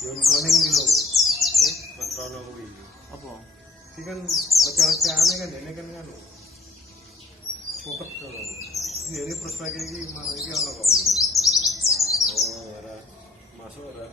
Yon kuning iki lho. Mas Rono kuwi. Apa? Iki kan oce-oceane kan ini kan ngono. Pokok to. Ini prospek iki mana iki ono kok. Oh, ora masuk ora.